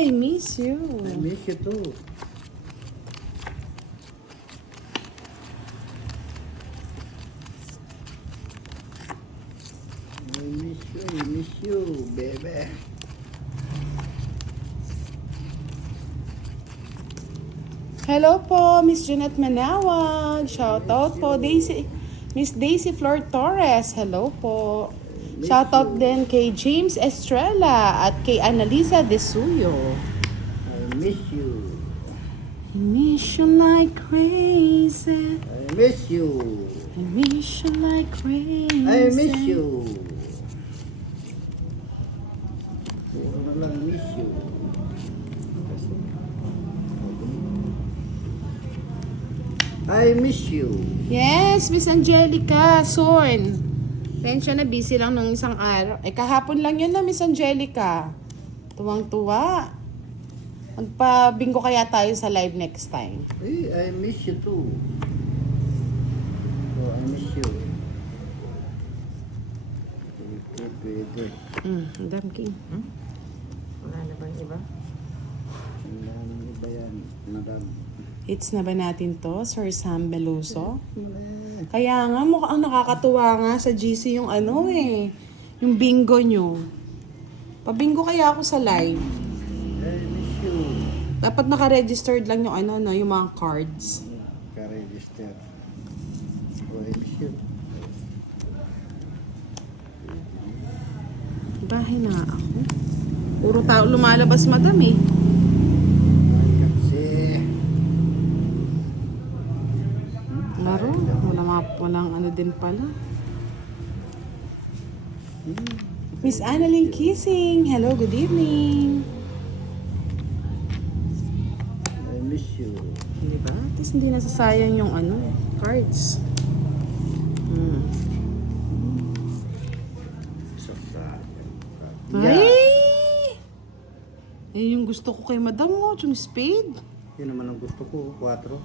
I miss you. I miss you too. I miss you, baby. Hello po, Miss Jeanette Manawag. Shoutout po, Miss Daisy Flor Torres. Hello po. Shoutout din kay James Estrella at kay Annalisa De Suyo. I miss you. I miss you like crazy. I miss you. I miss you like crazy. I miss you. Puro lang miss you. I miss you. Yes, Miss Angelica Son. Tensya na, busy lang nung isang araw. Kahapon lang yun na, Miss Angelica. Tuwang-tuwa. Magpa-bingo kaya tayo sa live next time. I miss you too. Oh, I miss you. Pwede. Madam King. Wala na ba yung iba? Wala nang iba yan, madam. Hits na ba natin to, Sir Sam Beluso? Wala. Kaya nga, mukhang nakakatuwa nga sa GC yung yung bingo nyo. Pabingo kaya ako sa live. I miss you. Dapat naka-registered lang yung yung mga cards. Ka-register. Oh, I miss you. Bahay na nga ako. Puro tao lumalabas, madam eh. Kasi, Laro, walang ano din pala. Miss Annalyn Kissing, hello, good evening. I miss you. Diba? Tapos hindi nasasayang yung cards. Ay! Eh, yung gusto ko kay madam mo, yung spade. Yun naman ang gusto ko, 4.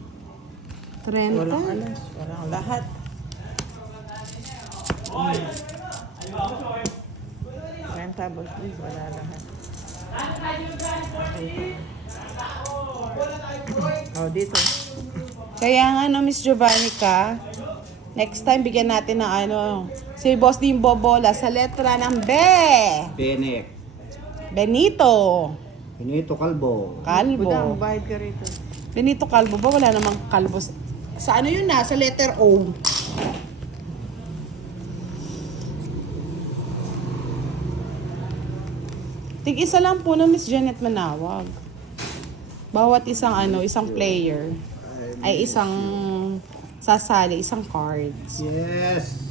30. Walang alas. Walang lahat. Rentable please. Wala lahat. Oh, dito. Kaya nga Miss Giovanni ka, next time bigyan natin ng si Boss Dim Bobola sa letra ng B. Benek. Benito. Benito Calvo. Calvo. Bayad ka rito. Benito Calvo ba? Wala namang Calvo. Sa yun na? Sa letter O. Tig-isa lang po na Miss Janet Manawag. Bawat isang player ay isang sasali, isang cards. Yes.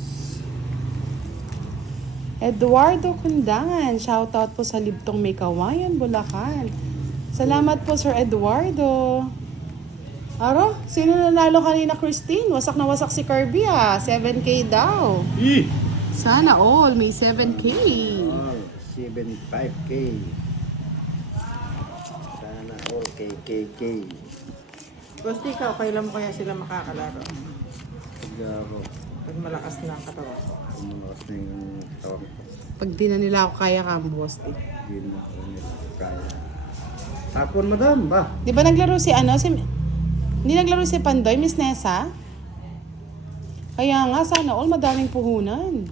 Eduardo Kundangan, shoutout po sa Libtong May Kawayan, Bulacan. Salamat po Sir Eduardo. Aro, sino nanalo kanina, Christine? Wasak na wasak si Kirby 7K daw. Sana all may 7K. All 75K. Sana all KKK. Basta ikaw, kailan mo kaya sila makakalaro? Pagaro. Pag malakas na ang katawan. Malakas na yung tawag ko. Pag di na nila ako kaya Boss. Hindi na ako nila kaya. Tapon madam ba? Di ba naglaro hindi naglaro si Pandoy, Miss Nessa? Kaya nga, sana all madaming puhunan.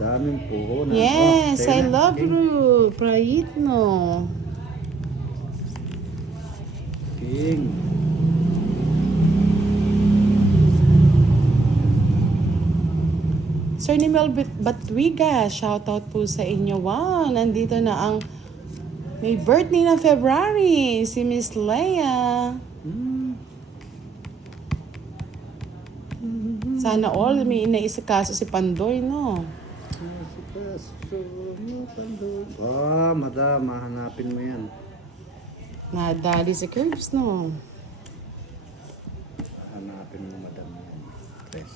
Daming puhunan. Yes, Oh, I Tena, love King. you. Praitno. King. Sir Nimel Batwiga, shoutout po sa inyo. Wow, nandito na ang may birthday ng February, si Miss Leia. Sana all may inaisikaso si Pandoy, no? Madam, mahanapin mo yan. Nadali si Curbs, no? Hanapin mo, madam yan. Tres.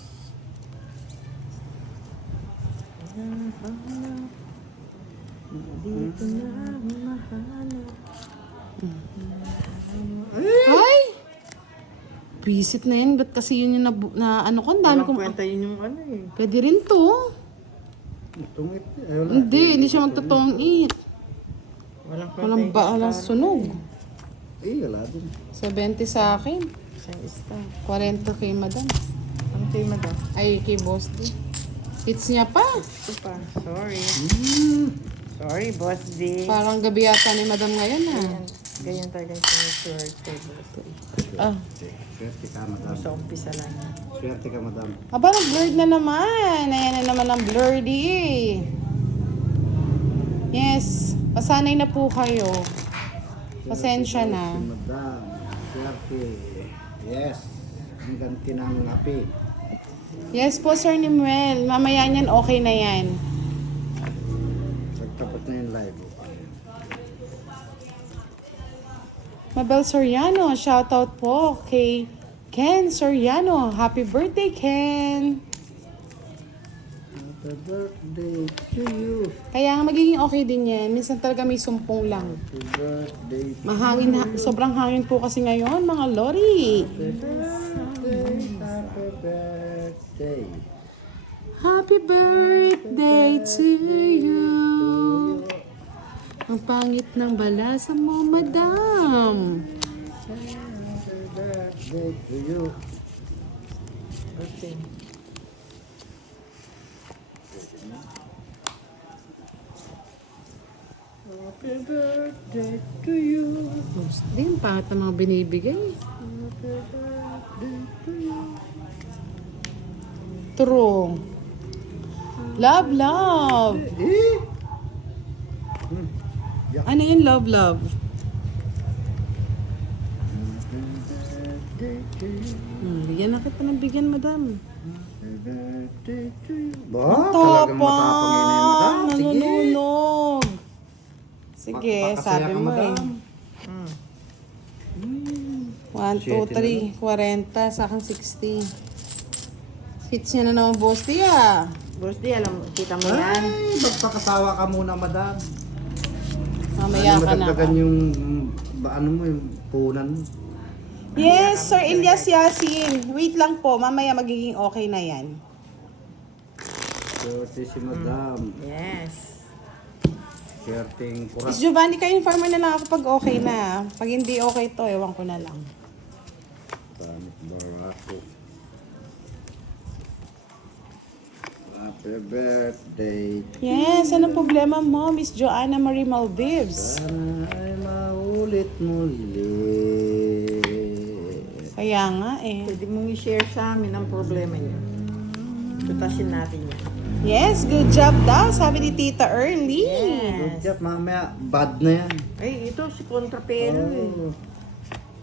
Dito na mahanap. Ay! Visit na yan. Ba't kasi yun yung na ko? Ang dami Walang kong... kwenta yun yung Pwede rin to. Tungit. Hindi siya magtotoong eat. Walang ba alas sunog? Wala din. 70 sa akin. Isang star. 40 kay madam. Ang tema daw. Ay, kay boss din. Hits niya pa. Ito pa. Sorry. Sorry, Boss D. Parang gabi yata ni madam ngayon ha. Ganyan talaga yung sinusuward kay Boss D. Ah. Swerte ka, madam. Sa umpisa lang. Swerte ka, madam. Aba, nag-blurred na naman. Ayan na naman ang blurry eh. Yes. Pasanay na po kayo. Pasensya na. Si madam. Swerte. Yes. Ang ganti ng api. Yes po, Sir Nimuel. Mamaya niyan, okay na yan. Pagtapos na yung live. Mabel Soriano, shoutout po kay Ken Soriano. Happy birthday, Ken! Happy birthday to you. Kaya nga magiging okay din yan. Minsan talaga may sumpong lang. Happy birthday to Mahangin, sobrang hangin po kasi ngayon, mga lori. Happy birthday. Happy birthday. Happy birthday to you. Ang pangit ng balasa mo, madam. Happy birthday to you. Okay. Happy birthday to you. Din, pangit na mga binibigay. Happy birthday to you. True. Love, love. Ano yun, love, love? Birthday to you. Bigyan na kita ng bigyan, madam. Happy birthday to you. Ba? Talagang matapang yun eh, madam. Sige. Nanununog. Sige, Pakasaya sabi ka, mo eh. madam. 1, 2, 3, 40. Sa akin, 60. Hits niya na naman, boss. Tiya. Boss D, alam, kita mo yan. Ay, magpakasawa ka muna, madam. Mamaya ka na. Madagdagan yung, ano mo, yung punan mo. Yes, Sir Ilyas Yasin. Wait lang po. Mamaya magiging okay na yan. Swerte si madam. Yes. Swerteng kurat. Miss Giovanni, kayo informer na lang ako pag okay na. Pag hindi okay to, ewan ko na lang. Pamit barako. Happy birthday. Yes, anong problema mo, Miss Joanna Marie Maldives? Sana ay maulit muli. Kaya nga eh. Pwede mong i-share sa amin ang problema niyo. Tutasin natin yan. Yes, good job daw, sabi ni Tita Early. Good job, mamaya. Bad na yan. Ay, ito si Contrapero eh. Oo.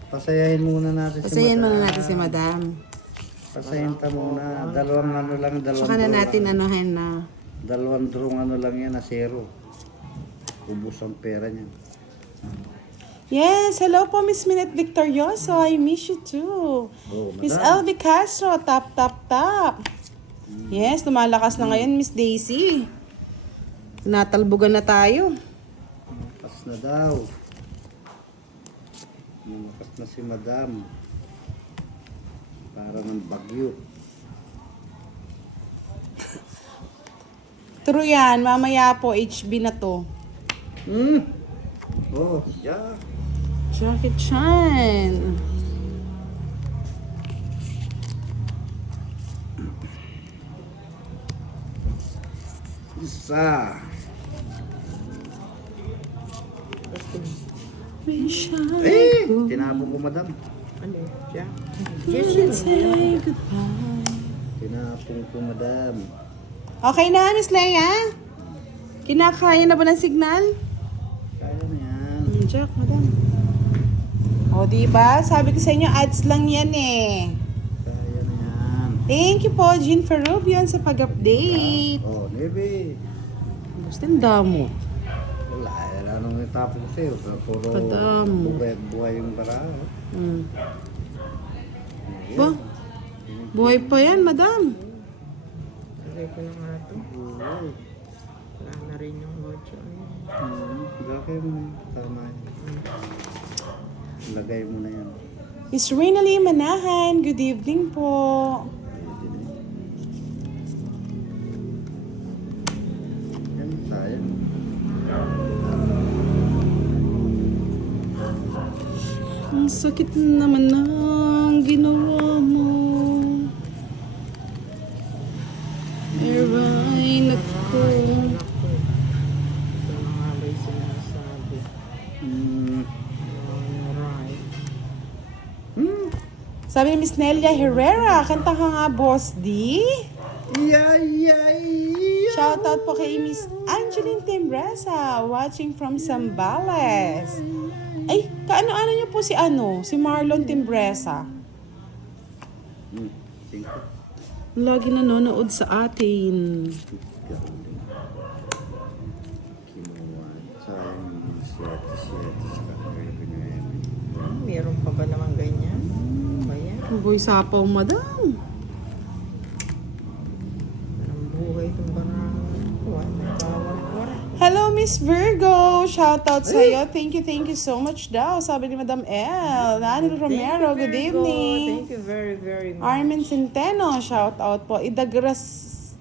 Pasayahin muna natin Pasayin si madam. muna natin si Madam. Pasayin ta muna. Dalawang ano lang, dalawang Saka na draw natin lang. anuhin na. Dalawang draw ano lang yan na zero. Ubus ang pera niya. Yes, hello po Miss Minette Victorioso. I miss you too. Oh, Miss madam. Elvie Castro, tap tap tap. Yes, lumalakas na ngayon Miss Daisy. Natalbugan na tayo. Malakas na daw. Malakas na si madam. Para ng bagyo. True yan, mamaya po HB na to. Oh, yeah. Jackie Chan. Isa. Wish Eh, tinapon ko madam. Ano yun? Siya? I say goodbye. Tinapon ko madam. Okay na, Miss Leia? Kinakaya na ba ng signal? Kaya na yan. Jack, madam. O, diba? Sabi ko sa inyo, ads lang yan eh. Kaya na yan. Thank you po, Jean Ferrubian, sa pag-update. Oh, Nebe. Gusto yung damo. Wala, wala nang itapon ko sa'yo. Puro Padam. buhay yung baraha. Hmm. Ba? Buhay pa yan, madam. Sagay ko na nga ito. Buhay. Wala na rin yung audio. Lagay mo na. Tama yan. Lagay mo na yan. Miss Renalee Manahan, good evening po. Yan, sayang. Ang sakit naman ng ginawa mo. Aray, naku. Naku. Ito na nga ba yung sinasabi? Alright. Sabi ni Miss Nelia Herrera, kanta ka nga, Boss D. Yeah, yeah, yeah. Shoutout po kay Miss Angeline Timbresa, watching from Zambales. Ay, kaano-ano niyo po si si Marlon Timbresa. Thank you. Lagi nanonood sa atin. Kinuwan. Sayang yung siyatis ka. Meron pa ba naman ganyan? Ano ba yan? Boy sapaw, madam. Ang buhay itong barang. May bawal ko rin. Hello, Miss Virgo. Shoutout sa iyo. Thank you so much daw. Sabi ni Madam L. Daniel Romero, good evening. Thank you very, very much. Armin Centeno, shoutout po. Ida Grace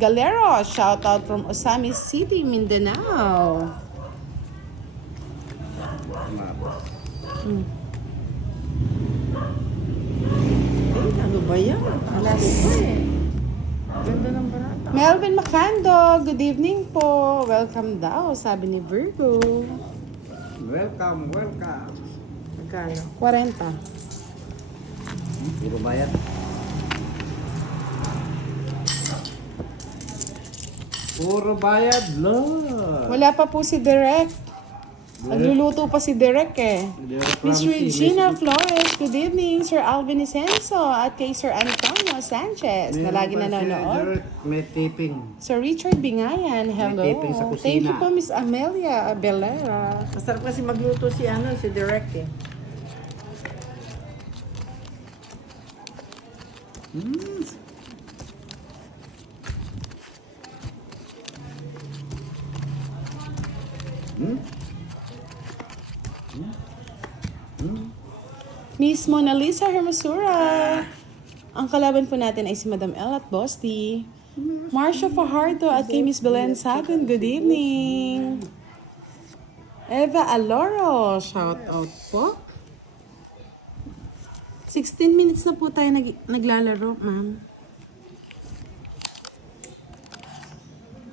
Galero, shoutout from Osamis City, Mindanao. Ano ba yan? Alas ko eh. Ganda ng barata. Melvin Macando, good evening po. Welcome daw, sabi ni Virgo. Welcome, welcome. Magkano? 40. Puro bayad. Puro bayad, Lord. Wala pa po si Derek. Nagluluto pa si Derek eh. Miss Regina Flores, good evening. Sir Alvin Isenso at kay Sir Antonio Sanchez na lagi nanonood. May taping. Sir Richard Bingayan, hello. May taping sa kusina. Thank you po, Miss Amelia Abelera. Masarap kasi magluto si si Direct eh. Miss Mona Lisa Hermosura. Ang kalaban po natin ay si Madam L at Boss D. Marcia Fajardo at kay Miss Belen Sagun, good evening. Eva Aloro, shout out po. 16 minutes na po tayo naglalaro, ma'am.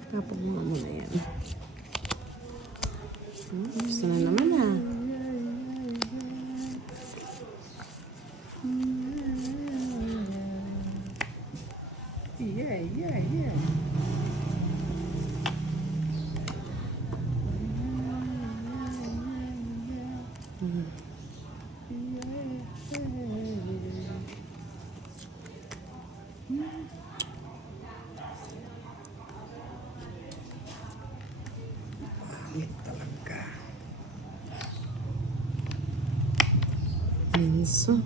Tapos mo muna yan. Gusto na naman ah. Yeah. Talaga. Minsan.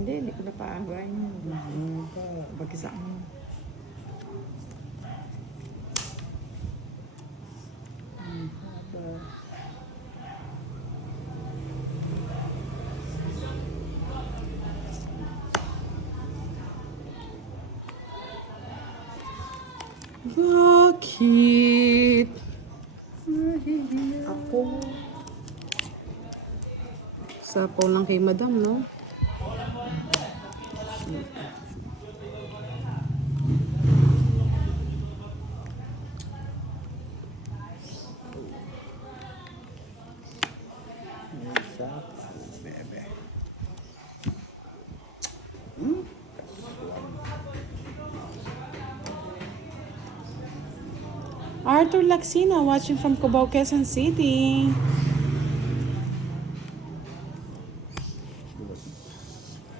Hindi ko na paagayin yun. Bagisa mo. Bakit? Ako. Sapaw lang kay Madam, no? Bebe. Arthur Laxina watching from Cubao, Quezon City.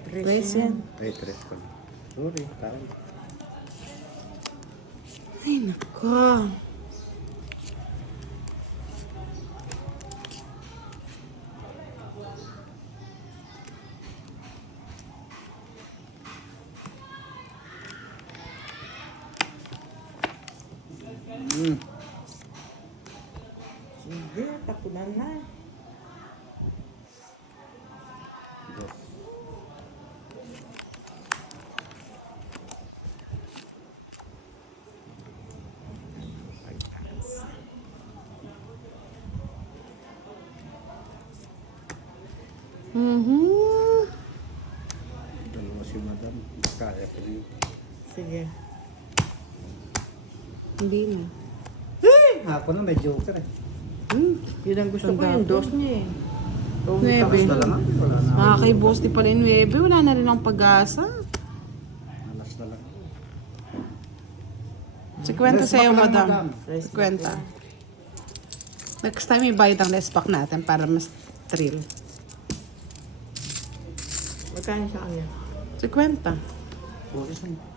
Tres yan. Tres ko. Sorry, tayo. Ay, nako. Sige, tapunan na. Mhm. Dalawa si madam. Kaya ko rin. Sige. Hindi na. Ako na may joker eh. Yun ang gusto ko, Tanda yung ko. dos niya eh. Nuebe. Takas na lang. Wala na. Ah, kay boss di pala yung 9. Wala na rin ang pag-asa. Alas na lang. 50 Less sa'yo, back lang, madam. madam. 50. Next time, ibayad ang less pack natin para mas thrill. Magkano sa kanya? 50. Bukas na.